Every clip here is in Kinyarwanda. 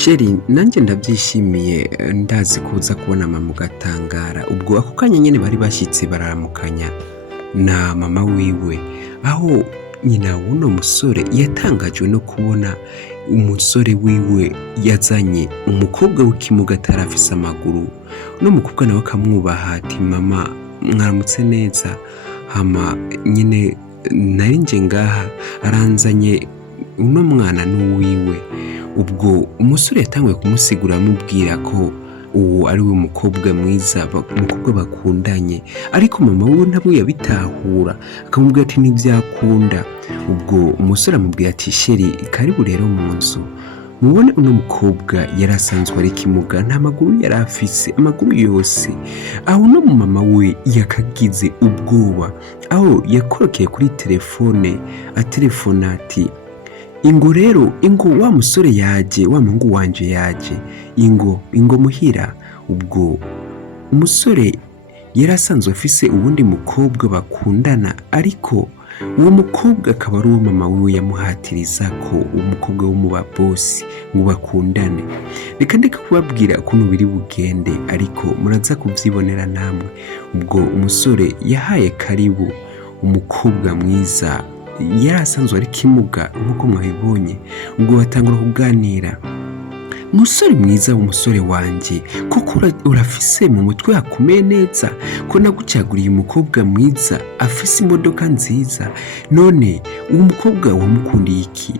Sheri nanjye ndabyishimiye ndazi kuza kubona mama ugatangara. Ubwo ako kanya nyine bari bashyitse bararamukanya na mama wiwe, aho nyina w'uno musore yatangajwe no kubona umusore wiwe yazanye umukobwa w'ikimuga atarafise amaguru. Uno mukobwa nawe akamwubaha ati mama mwaramutse neza, hama nyine nari nje ngaha aranzanye uno mwana n'uwiwe. Ubwo umusore yatanguye kumusigura amubwira ko uwo ari we mukobwa mwiza, umukobwa bakundanye, ariko mama we ntabwo yabitahura, akamubwira ati ntibyakunda. Ubwo umusore amubwira ati sheri karibu rero mu nzu, mubone uno mukobwa yari asanzwe ari kimuga, nta maguru yari afise, amaguru yose. Aho no mu mama we yakagize ubwoba, aho yakorokeye kuri telefone atelefona ati ingo rero, ingo wa musore yaje, wa muhungu wanje yaje, ingo muhira. Ubwo umusore yari asanzwe afise uwundi mukobwa bakundana, ariko uwo mukobwa akaba ari uwo mama wiwe yamuhatiriza ko umukobwa wo mu babosi ngo bakundane. Reka ndeke kubabwira ukuntu biri bugende, ariko muraza kubyibonera namwe. Ubwo umusore yahaye karibu umukobwa mwiza yari asanzwe ari kimuga nk'uko mwabibonye. Ubwo batangura kuganira, musore mwiza w'umusore wanjye, kuko urafise mu mutwe hakomeye neza, ko nagucaguriye umukobwa mwiza afise imodoka nziza, none uwo mukobwa wamukundiye iki?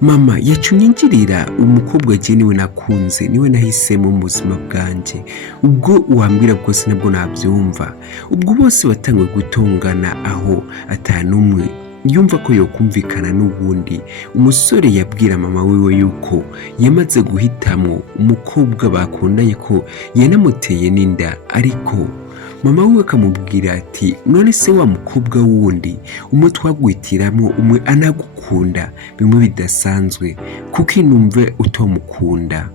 Mama yacunyingirira umukobwa je niwe nakunze, niwe nahisemo mu buzima bwanjye. Ubwo wambwira bwose nabwo nabyumva. Ubwo bose batanguye gutongana, aho atanumwe yumva ko yokumvikana n'ubundi. Umusore yabwira mama wiwe yuko yamaze guhitamo umukobwa bakundanye, ko yanamuteye n'inda, ariko mama wiwe akamubwira ati none se wa mukobwa wundi umutwagwitiramo umwe anagukunda bimwe bidasanzwe, kuko inumve utomukunda.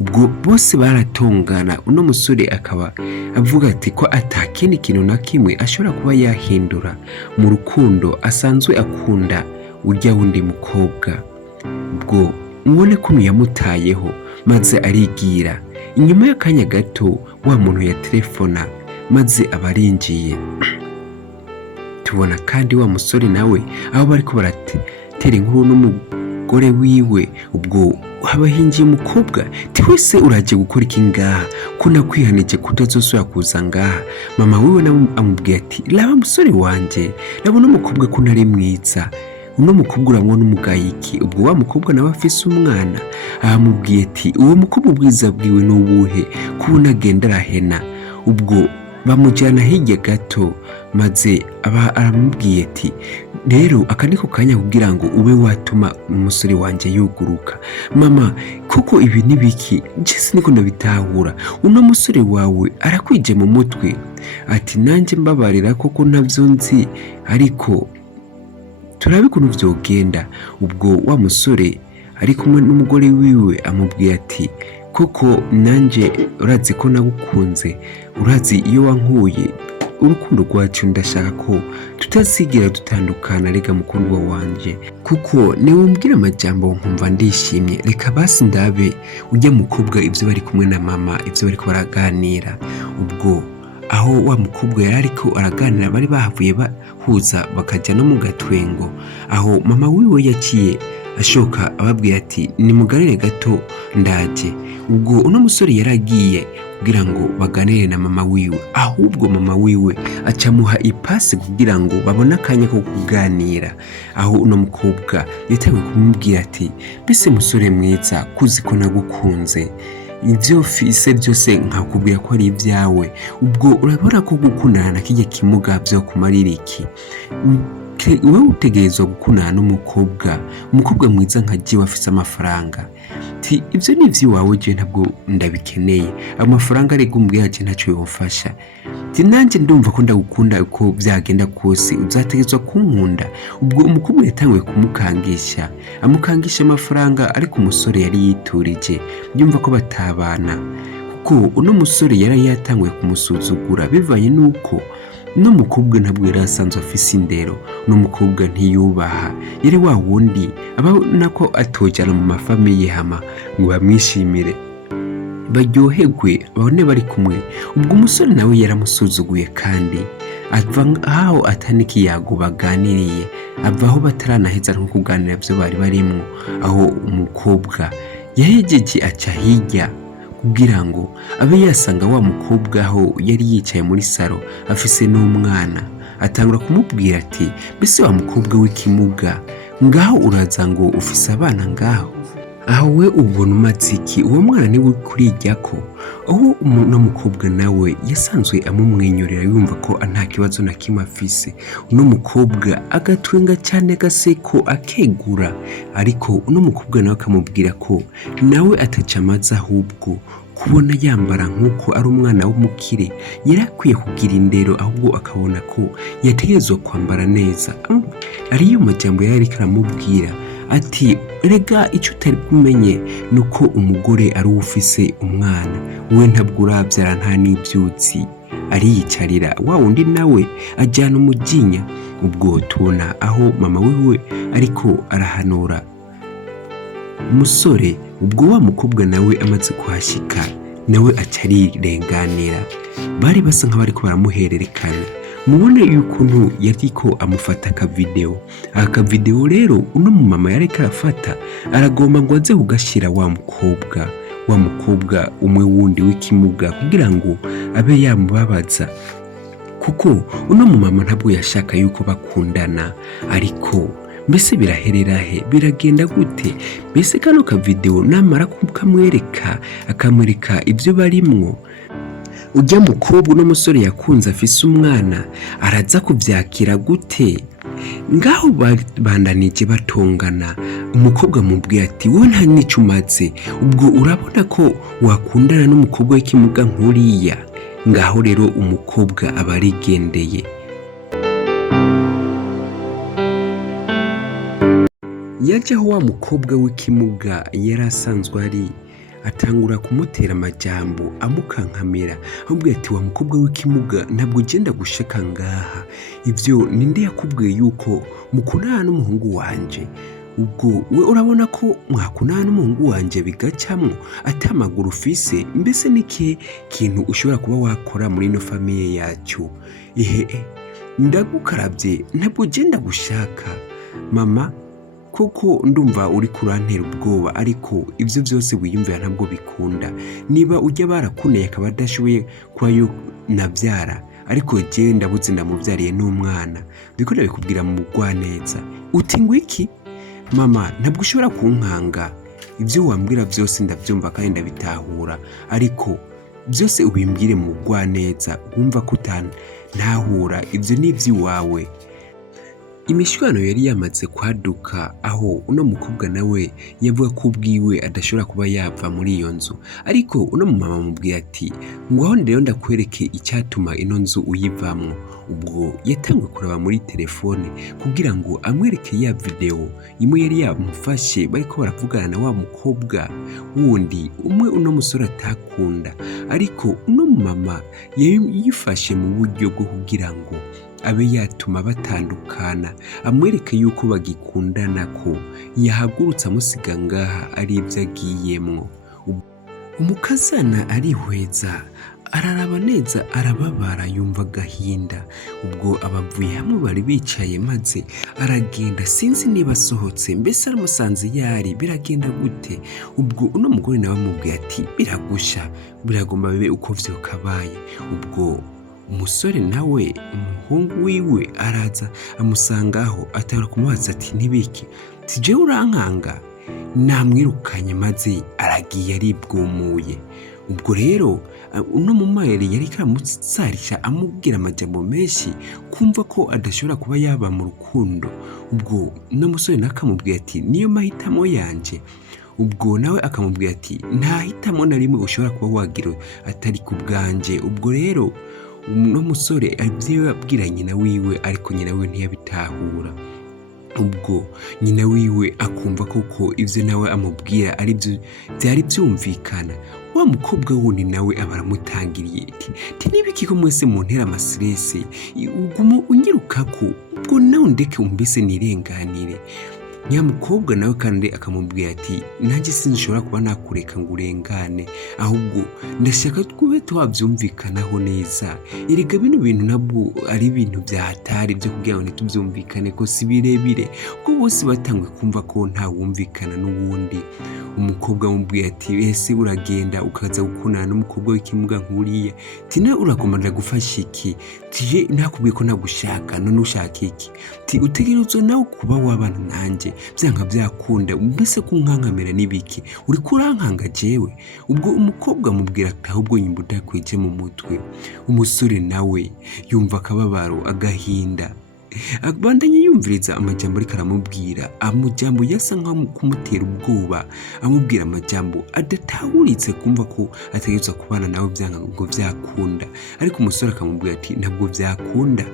Ubwo bose baratongana, uno musore akaba avuga ati ko atakindi kintu na kimwe ashobora kuba yahindura mu rukundo asanzwe akunda urya wundi mukobwa. Ubwo mubone ko yamutayeho maze arigira. Inyuma y'akanya gato wa muntu ya telefona maze abarinjiye. Tubona kandi wa musore nawe aho bariko baratera inkuru n'umugore wiwe. Ubwo habahinjiye umukobwa ti wese uraje gukora iki ngaha, ko nakwihanije kutazosubira kuza ngaha. Mama wiwe nawe amubwiye ati raba musore wanje, raba uno mukobwa ko ntari mwiza, uno mukobwa uramubona umugaye iki? Ubwo wa mukobwa nawe afise umwana, ahamubwiye ati uwo mukobwa ubwiza bwiwe n'ubuhe ko unagenda arahena? Ubwo bamujyana hirya gato, maze aramubwiye ati rero aka niko kanya kugira ngo ube watuma umusore wanje yuguruka. Mama kuko ibi nibiki? Jesi niko ndabitahura, uno musore wawe arakwije mu mutwe. Ati nanjye mbabarira koko ntabyo nzi, ariko turabe ukuntu vyogenda. Ubwo wa musore ari kumwe n'umugore wiwe amubwiye ati koko nanje urazi ko nagukunze, urazi iyo wankuye urukundo rwacu ndashaka ko tutasigira dutandukana, rega mukundwa wanje, kuko niwe umbwira amajambo nkumva ndishimye. Reka basi ndabe ujya mukobwa ibyo bari kumwe na mama, ibyo bariko baraganira. Ubwo aho wa mukobwa yari ariko araganira, bari bahavuye bahuza bakajya no mu gatwengo, aho mama wiwe yaciye ashoka ababwira ati nimuganire gato ndaje. Ubwo uno musore yaragiye kugira ngo baganire na mama wiwe, ahubwo mama wiwe acamuha ipasi kugira ngo babone akanya ko kuganira. Aho uno mukobwa yatangiye kumubwira ati mbese musore mwiza, kuzi ko nagukunze, ibyo fise byose nkakubwira ko ari ibyawe. Ubwo urabona ko gukundana na kijya kimuga byo kumarira iki? Wewe utegerezwa gukundana n'umukobwa mwiza nka jiwe afise amafaranga. Ti ibyo ni iby'iwawe, je ntabwo ndabikeneye, amafaranga arega umbwira ati ntacyo yofasha. Ti nanjye ndumva ko ndagukunda, uko byagenda kose uzategerezwa kunkunda. Ubwo umukobwa yatanguye kumukangisha, amukangisha amafaranga, ariko umusore yari yiturije, byumva ko batabana, kuko uno musore yari yatanguye kumusuzugura bivanye n'uko n'umukobwa ntabwo yari asanzwe afise indero, n'umukobwa ntiyubaha, yari wa wundi abona ko atojana mu mafamiye hama ngo bamwishimire baryoherwe babone bari kumwe. Ubwo umusore nawe yaramusuzuguye kandi ava aho atani ikiyago baganiriye, ava aho bataranaheza no kuganira byo bari barimwo, aho umukobwa yahejeje aca hirya kugira ngo abe yasanga wa mukobwa aho yari yicaye muri saro afise n'umwana. Atangura kumubwira ati mbese wa mukobwa w'ikimuga ngaho uraza ngo ufise abana ngaho, aho we ubona umatsiki uwo mwana niwe kurijyako. Aho uno mukobwa nawe yasanzwe amumwenyurira yumva ko nta kibazo na kimwe afise. Uno mukobwa agatwenga cyane gaseko akegura, ariko uno mukobwa nawe akamubwira ko nawe ataca amaze, ahubwo kubona yambara nk'uko ari umwana w'umukire yari akwiye kugira indero, ahubwo akabona ko yategerezwa kwambara neza. Ariyo majambo yari ariko aramubwira ati rega icyo utari kumenye nuko umugore ari ufise umwana, we ntabwo urabyara nta n'ibyutsi, ariyicarira wa wundi nawe ajyana umujinya. Ubwo tubona aho mama wiwe ariko arahanura umusore. Ubwo wa mukobwa nawe amaze kuhashika nawe acarirenganira, bari basa nk'abariko baramuhererekana. Mubone yukuntu yariko amufata akavideo rero uno mumama yariko arafata aragomba ngo aze kugashira wa mukobwa umwe wundi w'ikimuga kugira ngo abe yamubabaza, kuko uno mumama ntabwo yashaka yuko bakundana. Ariko mbese biraherera he, biragenda gute? Mbese kano kavideo namara akamwereka ibyo barimwo, ujya mukobwa uno musore yakunze afise umwana araza kubyakira gute? Ngaho bandanije batongana, umukobwa amubwiye ati wowe nta n'icyo umaze, ubwo urabona ko wakundana n'umukobwa w'ikimuga nkuriya? Ngaho rero umukobwa aba arigendeye. Yajeho wa mukobwa w'ikimuga yari asanzwe ari, atangura kumutera amajambo amukankamira, amubwira ati wa mukobwa w'ikimuga ntabwo ugenda gushaka ngaha, ibyo ninde yakubwiye yuko mukundana n'umuhungu wanje? Ubwo we urabona ko mwakundana n'umuhungu wanje bigacamwo atamaguru ufise? Mbese niki kintu ushobora kuba wakora muri ino famiye yacu? Ndagukarabye ntabwo ugenda gushaka mama, kuko ndumva uri kurantera ubwoba, ariko ibyo byose wiyumvira ntabwo bikunda. Niba ujya barakuneye akaba adashoboye kwayo nabyara, ariko je ndabuze ndamubyariye n'umwana, ndiko ndabikubwira mu mugwaneza. Uti ngo iki mama? Ntabwo ushobora kunkanga, ibyo wambwira byose ndabyumva kandi ndabitahura, ariko byose ubimbwire mu mugwaneza, wumva ko ntahura, ibyo ni iby'iwawe. Imishwano yari yamaze kwaduka, aho uno mukobwa nawe yavuga ko ubwiwe adashobora kuba yava muri iyo nzu, ariko uno mumama amubwiye ati ngo aho rero ndakwereke icyatuma ino nzu uyivamwo. Ubwo yatanguye kuraba muri telefone kugira ngo amwereke ya video imwe yari yamufashe bariko baravugana na wa mukobwa wundi umwe uno musore atakunda, ariko uno mumama yifashe mu buryo bwo kugira ngo abe yatuma batandukana, amwereke yuko bagikundana, ko yahagurutse amusiga ngaha ari ibyo agiyemwo. Umukazana arihweza, araraba neza, arababara, yumva agahinda. Ubwo abavuye hamwe bari bicaye, maze aragenda, sinzi niba asohotse, mbese aramusanze yari biragenda gute? Ubwo uno mugore nawe amubwiye ati biragusha, biragomba bibe uko vyokabaye. Ubwo umusore nawe umuhungu wiwe araza amusangaho, atara kumubaza ati nibiki? Tije urankanga? Namwirukanye maze aragiye aribwumuye. Ubwo rero uno mumayeri yari karamusarisha amubwira amajambo menshi, kumva ko adashobora kuba yaba mu rukundo. Ubwo uno musore nakamubwira ati niyo mahitamo yanje. Ubwo nawe akamubwira ati nta hitamo na rimwe ushobora kuba wagira atari ku bwanje. Ubwo rero uno musore abyo yabwira nyina wiwe, ariko nyina wiwe ntiyabitahura. ubwo nyina wiwe akumva koko ivyo nawe amubwira arivyo vyari vyumvikana. Wa mukobwa wundi nawe aba aramutangiriye ati nibiki ko mwese muntera amasirese uguma unyirukako, ubwo nawe ndeke umbese nirenganire. Nyamukobwa nawe kandi akamubwira ati nanjye sinshobora kuba nakureka ngo urengane, ahubwo ndashaka twube twavyumvikanaho neza. Erega bino bintu nabwo ari ibintu vya hatari vyo kugira ngo ntituvyumvikane ko si birebire, ubwo bose batanguye kumva ko nta wumvikana n'uwundi. Umukobwa amubwira ati ese uragenda ukaza gukundana n'umukobwa w'ikimuga nkuriya, ati nawe uragomba gufasha iki? Tije nakubwiye ko nagushaka, none ushaka iki? Ati utegerezwa nawe kuba wabana nanje vyanka vyakunda, mbese kunkankamira n'ibiki? Uriko urankanga jewe? Ubwo umukobwa amubwira ati ahubwo nyimba udakwije mu mutwe. Umusore nawe yumva akababaro, agahinda, abandanya yumviriza amajambo ariko aramubwira, amajambo yasa nkaho kumutera ubwoba, amubwira amajambo adatahuritse kumva ko ategerezwa kubana nawe vyanka ngo vyakunda. Ariko umusore akamubwira ati ntabwo vyakunda,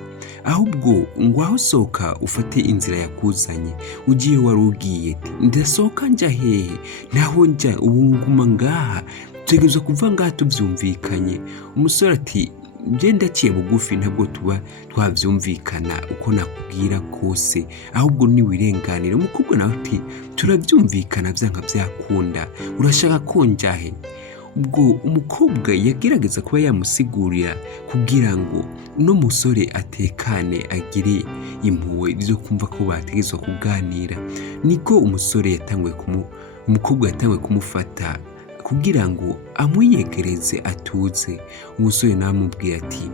ahubwo ngo aho sohoka ufate inzira yakuzanye, ugiye wari ugiye. Ndasohoka nja hehe? Naho nja ubu nguma ngaha, tutegerezwa kuva ngaha tuvyumvikanye. Umusore ati je ndaciye bugufi, ntabwo tuba twavyumvikana uko nakubwira kose, ahubwo niwirenganire. Umukobwa nawe ati turavyumvikana vyanka vyakunda, urashaka ko njahe? Ubwo umukobwa yagerageza kuba yamusigurira kugira ngo uno musore atekane, agire impuhwe vyo kumva ko bategezwa kuganira. Niko umukobwa yatanguye kumufata kugira ngo amwiyegereze atuze. Umusore nawe amubwira ati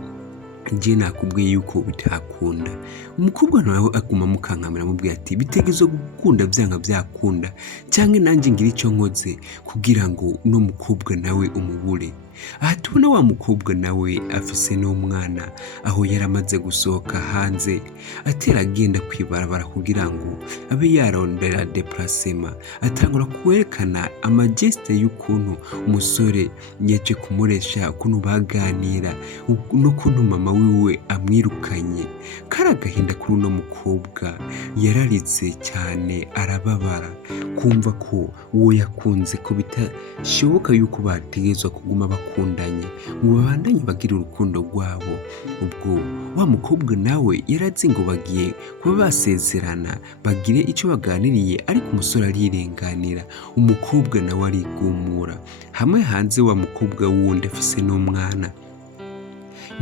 je nakubwiye yuko bitakunda. Umukobwa nawe aguma mukankamira amubwira ati bitegezwa gukunda vyanka vyakunda, canke nanje ngira ico nkoze kugira ngo uno mukobwa nawe umubure. Aha tubona wa mukobwa nawe afise n'umwana, aho yaramaze gusohoka hanze atera agenda kwibarabara kugira ngo abe yarondera deplacement. Atangura kwerekana amageste y'ukuntu umusore yaje kumuresha, ukuntu baganira, n'ukuntu mama wiwe amwirukanye. Kari agahinda kuri uno mukobwa, yararitse cyane, arababara kumva ko uwo yakunze ko bitashoboka yuko bategezwa kuguma bakundanye ngo babandanye bagira urukundo rwabo. Ubwo wa mukobwa nawe yarazi ngo bagiye kuba basezerana, bagire icyo baganiriye, ariko umusore arirenganira. Umukobwa nawe arigumura. Hamwe hanze wa mukobwa wundi afise n'umwana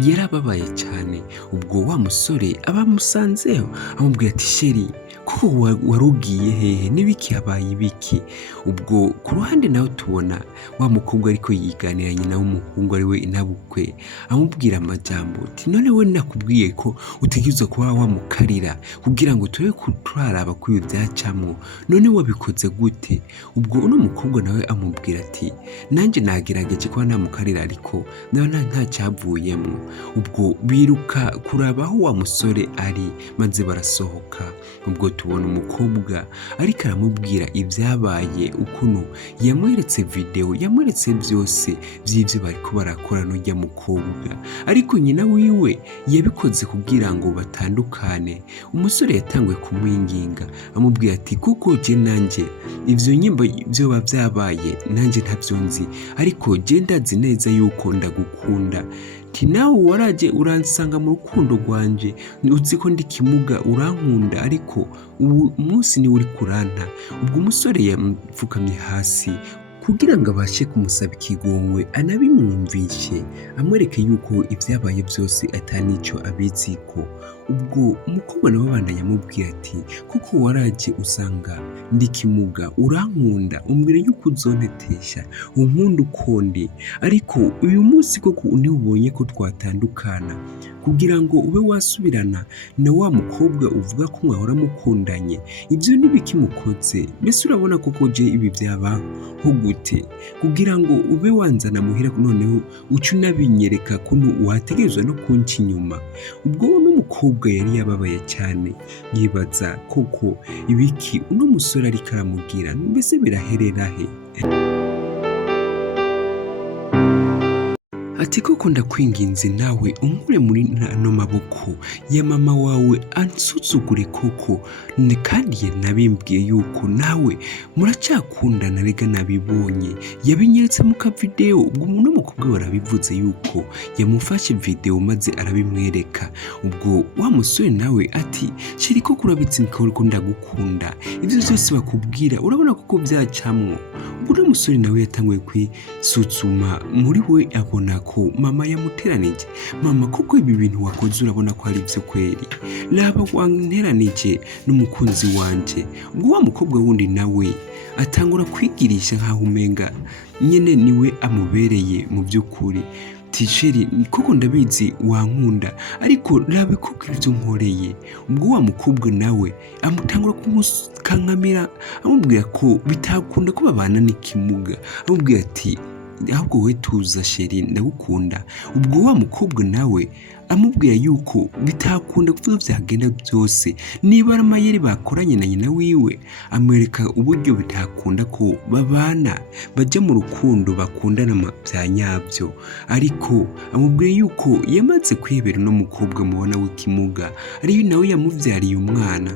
yarababaye cyane. Ubwo wa musore abamusanzeho amubwira ati sheri, ko warugiye hehe? Nibiki habaye ibiki? Ubwo ku ruhande nawe tubona wa mukobwa ariko yiganira nyina w'umuhungu ari we inabukwe, amubwira amajambo ati none we nakubwiye ko utegerezwa kuba wamukarira kugira ngo turebe ko turaraba ko ibi byacamo, none wabikoze gute? Ubwo uno mukobwa nawe amubwira ati nanje nagerageje kuba namukarira ariko ndabona nta cyavuyemo. Ubwo biruka kuraba aho wa musore ari maze barasohoka. Ubwo tubona umukobwa ariko aramubwira ibyabaye, ukuntu yamweretse video, yamweretse byose by'ibyo bariko barakora n'ujya mukobwa, ariko nyina wiwe yabikoze kugira ngo batandukane. Umusore yatanguye kumwinginga amubwira ati kuko je nanje ivyo nyimba byo byabaye nanje ntavyo nzi, ariko je ndazi neza yuko ndagukunda. Ati nawe waraje uransanga mu rukundo rwanje, uzi ko ndi kimuga urankunda, ariko ubu munsi ni uri kuranta. Ubwo umusore yapfukamye hasi kugira ngo abashe kumusaba ikigongwe, anabimwumvishe, amwereke yuko ibyabaye byose atanico abiziko. Ubwo umukobwa nawe abandanya amubwira ati kuko waraje usanga ndi kimuga urankunda, umbwira yuko uzontetesha unkunda ukondi, ariko uyu munsi koko unibonye ko twatandukana kugira ngo ube wasubirana na wa mukobwa uvuga ko mwahora mukundanye. Ibyo nibikimukoze, mbese urabona koko je ibi byabaho gute kugira ngo ube wanzana muhira noneho uca unabinyereka kuntu wategerezwa no kunca inyuma. Ubwo uno mukobwa yari yababaye cyane, yibaza koko ibiki uno musore ariko aramubwira mbese biraherera he? ati koko ndakwinginze nawe unkure muri ano maboko ya mama wawe ansuzugure koko, kandi nabimbwiye yuko nawe muracyakundana, rega nabibonye yabinyeretse mu kavideo, ubwo umuntu w'umukobwa warabivuze yuko yamufashe video maze arabimwereka. Ubwo wa musore nawe ati sheri koko urabitse ko ndagukunda, ivyo vyose bakubwira urabona koko byacamwo. Ubwo umusore nawe yatanguye kwisuzuma muri we, abona ko mama yamuteranije. Mama koko ibi bintu wakoze urabona ko ari byo kweri, raba wanteranije n'umukunzi wanje. Ubwo wa mukobwa wundi nawe atangura kwigirisha nkaho umenga nyene niwe amubereye mu by'ukuri. Tisheri koko ndabizi wankunda, ariko rabe koko ibyo nkoreye. Ubwo wa mukobwa nawe amutangura kumukankamira amubwira ko bitakunda ko babana n'ikimuga, amubwira ati ahubwo we tuza sheri ndagukunda. Ubwo wa mukobwa nawe amubwira yuko bitakunda kuko byagenda byose niba ari amayeri bakoranye na nyina wiwe, amwereka uburyo bitakunda ko babana bajya mu rukundo bakundana bya nyabyo. Ariko amubwira yuko yamaze kwihebera no mukobwa mubona w'ikimuga ari nawe yamuvyariye umwana.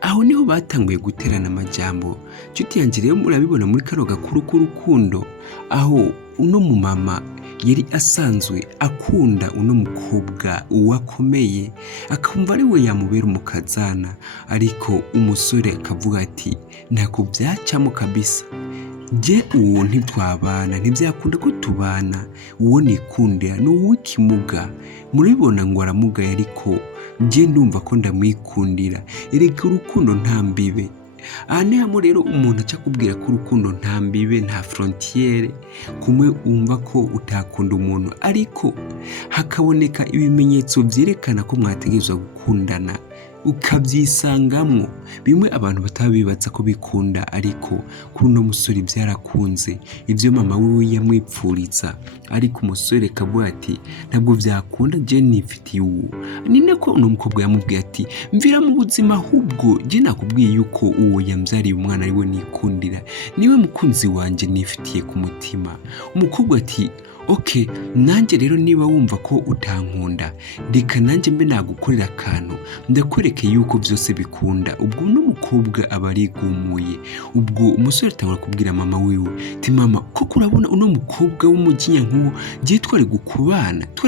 Aho niho batanguye guterana amajambo. Nshuti yanjye rero murabibona muri kano gakuru k'urukundo, aho uno mumama yari asanzwe akunda uno mukobwa wakomeye, akumva ari we yamubera umukazana, ariko umusore akavuga ati ntako byacamo kabisa, je uwo ntitwabana, ntibyakunda ko tubana, uwo nikundira ni uw'ikimuga. Murabibona ngo aramugaye, ariko je ndumva ko ndamwikundira. Erega urukundo nta mbibe. Aha ni hamwe rero umuntu aca kubwira ko urukundo nta mbibe, nta frontiere, kumwe wumva ko utakunda umuntu ariko hakaboneka ibimenyetso byerekana ko mwategerezwa gukundana ukabyisangamwo. Bimwe abantu batabibatsa ko bikunda, ariko kuri uno musore byarakunze. Ibyo mama wiwe yamwipfuriza, ariko umusore kavuga ati ntabwo byakunda, je nifitiye uwo. Ni nako uno mukobwa yamubwiye ati mvira mu buzima, ahubwo je nakubwiye yuko uwo yambyariye umwana ari we nikundira, niwe mukunzi wanje nifitiye ku mutima. Umukobwa ati okay, nanjye rero niba wumva ko utankunda, reka nanjye mbe nagukorera akantu ndakwereke yuko byose bikunda. Ubwo n'umukobwa aba arigumuye. Ubwo umusore atangura kubwira mama wiwe ati mama koko urabona uno mukobwa w'umujinya nk'uwo, giye twari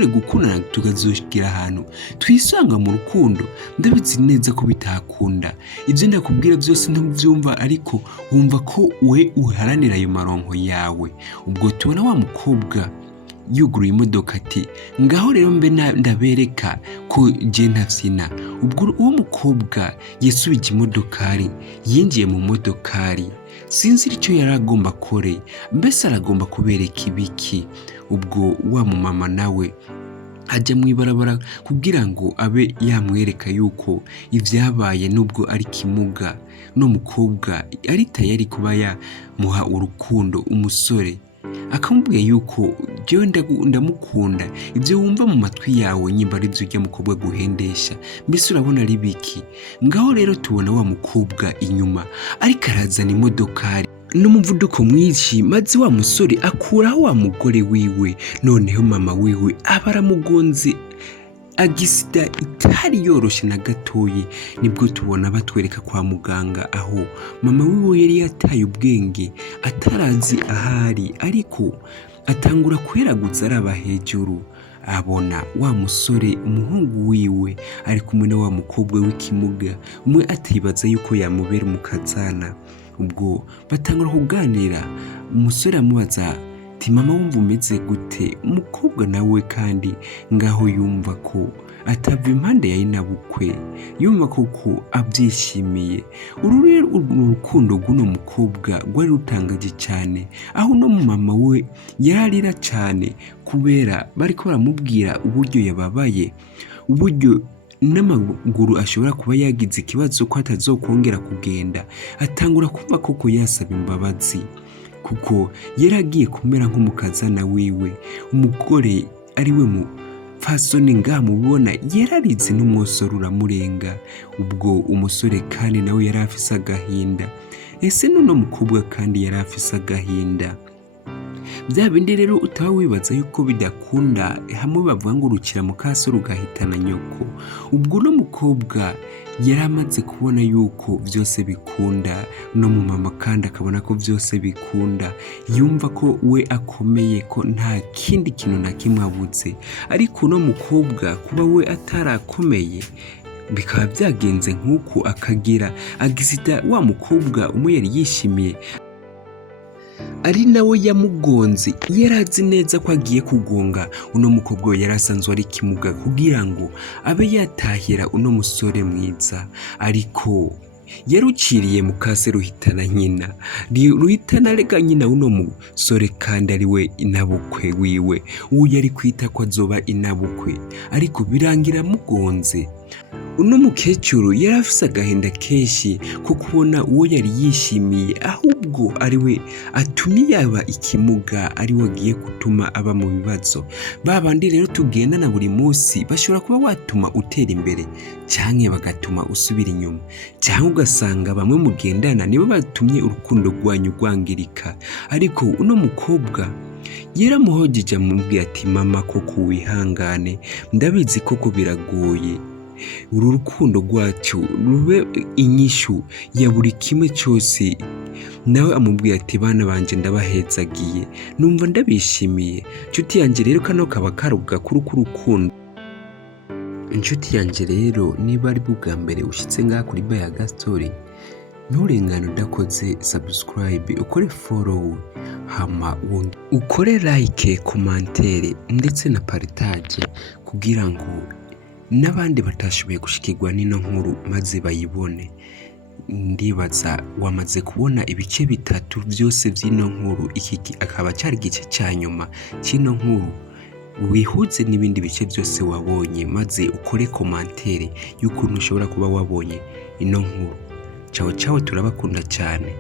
gukundana tukazoshikira ahantu twisanga mu rukundo, ndabizi neza ko bitakunda. Ibyo ndakubwira byose ntubyumva, ariko wumva ko we uharanira ayo maronko yawe. Ubwo tubona wa mukobwa yuguruye imodoka ati ngaho rero mbe ndabereka ko je ntafyina. Ubwo uwo mukobwa yasubije imodokari, yinjiye mu modokari, sinzi icyo yari agomba kore, mbese aragomba kubereka ibiki. Ubwo wa mumama nawe ajya mu ibarabara kugira ngo abe yamwereka yuko ibyabaye nubwo ari kimuga, no mukobwa ari tayari kuba yamuha urukundo. Umusore akamubwira yuko jewe ndamukunda, ibyo wumva mu matwi yawe nyimba ari byo ujya mukobwa guhendesha, mbese urabona ari biki. Ngaho rero tubona wa mukobwa inyuma ariko arazana imodokari n'umuvuduko mwinshi, maze wa musore akuraho wa mugore wiwe. Noneho mama wiwe aba aramugonze agisida itari yoroshe na gatoyi. Nibwo tubona batwereka kwa muganga, aho mama wiwe yari yataye ubwenge atarazi ahari, ariko atangura kweragutsa araba hejuru, abona wa musore umuhungu wiwe ari kumwe na wa mukobwa w'ikimuga, umwe atibaza yuko yamubera umukazana. Ubwo batangura kuganira, umusore amubaza ati mama wumva umeze gute? Umukobwa nawe kandi ngaho yumva ko atava impande ya inabukwe, yumva koko abyishimiye. Uru rero urukundo rw'uno mukobwa rwari rutangaje cyane, aho no mama we yararira cyane kubera bariko baramubwira uburyo yababaye, uburyo n'amaguru ashobora kuba yagize ikibazo ko atazokongera kugenda. Atangura kumva koko yasaba imbabazi kuko yaragiye kumera nk'umukazana wiwe. Umugore ari we mupfasoni ngaha mubibona yararize n'umwosoro uramurenga. Ubwo umusore kandi nawe yari afise agahinda. Ese nuno mukobwa kandi yari afise agahinda. bya bindi rero utaba wibaza yuko bidakunda, hamwe bavuga ngo urukira mu kaso rugahitana nyoko. Ubwo uno mukobwa yari amaze kubona yuko byose bikunda, no mu mama kandi akabona ko byose bikunda, yumva ko we akomeye, ko nta kindi kintu na kimwe abuze. Ariko uno mukobwa kuba we atarakomeye, bikaba byagenze nk'uko akagira agisida wa mukobwa umwe yari yishimiye ari nawe yamugonze, yari azi neza ko agiye kugonga uno mukobwa we yari asanzwe ari kimuga kugira ngo abe yatahira uno musore mwiza. Ariko yaruciriye mu kase ruhitana nyina, ruhitana rega nyina uno musore kandi ari we inabukwe wiwe, uwo yari kwita ko azoba inabukwe, ariko birangira amugonze. Uno mukecuru yari afise agahinda kenshi ko kubona uwo yari yishimiye ahubwo ari we atumye yaba ikimuga, ari we agiye gutuma aba mu bibazo. Babandi rero tugendana buri munsi bashobora kuba watuma utera imbere canke bagatuma usubira inyuma, cyangwa ugasanga bamwe mugendana nibo batumye urukundo rwanyu rwangirika. Ariko uno mukobwa yaramuhojeje amubwira ati mama koko wihangane, ndabizi koko biragoye, uru rukundo rwacu rube inyishu ya buri kimwe cyose. Nawe amubwira ati bana banje ndabahezagiye, numva ndabishimiye. Nshuti yanjye rero kano kaba karuga gakuru k'urukundo. Inshuti yanjye rero niba ari bwa mbere ushitse ngaha kuri Bayaga Story, nturengane udakoze subscribe, ukore follow, hama ukore like, commentaire ndetse na partage kugira ngo n'abandi batashoboye gushikirwa n'ino nkuru maze bayibone. Ndibaza wamaze kubona ibice bitatu byose by'ino nkuru, iki akaba cyari igice cya nyuma cy'ino nkuru. Wihuze n'ibindi bice byose wabonye maze ukore commentaire y'ukuntu ushobora kuba wabonye ino nkuru. Ciao ciao, turabakunda cyane.